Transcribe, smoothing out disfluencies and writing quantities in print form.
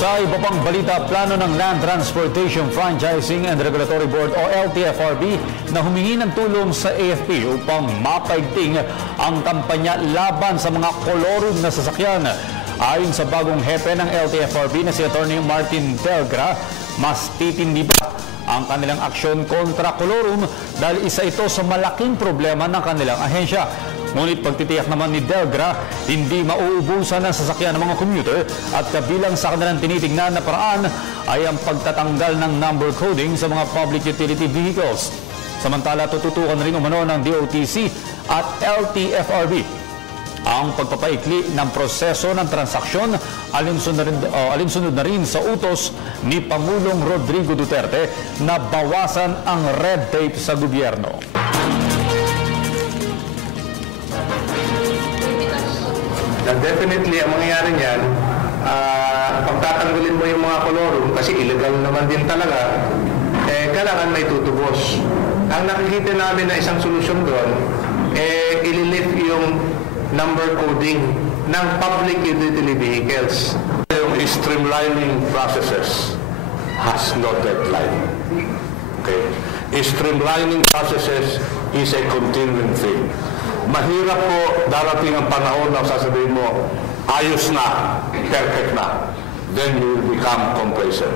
Sa iba pang balita, plano ng Land Transportation Franchising and Regulatory Board o LTFRB na humingi ng tulong sa AFP upang mapaigting ang kampanya laban sa mga kolorum na sasakyan. Ayon sa bagong hepe ng LTFRB na si Atty. Martin Delgra, mas titindi pa ang kanilang aksyon kontra kolorum dahil isa ito sa malaking problema ng kanilang ahensya. Ngunit pagtitiyak naman ni Delgra, hindi mauubusan ng sasakyan ng mga commuter at kabilang sa kanilang tinitingnan na paraan ay ang pagtatanggal ng number coding sa mga public utility vehicles. Samantala, tututukan rin umano ng DOTC at LTFRB ang pagpapaikli ng proseso ng transaksyon alinsunod na rin sa utos ni Pangulong Rodrigo Duterte na bawasan ang red tape sa gobyerno. Definitely, ang mangyayari niyan, pagtatanggulin mo yung mga kolorum, kasi illegal naman din talaga, kailangan may tutubos. Ang nakikita namin na isang solusyon doon, ililift yung number coding ng public utility vehicles. Yung streamlining processes has no deadline. Okay? Streamlining processes is a continuing thing. Mahirap po darating ang panahon na sasabihin mo, ayos na, perfect na. Then you will become complacent.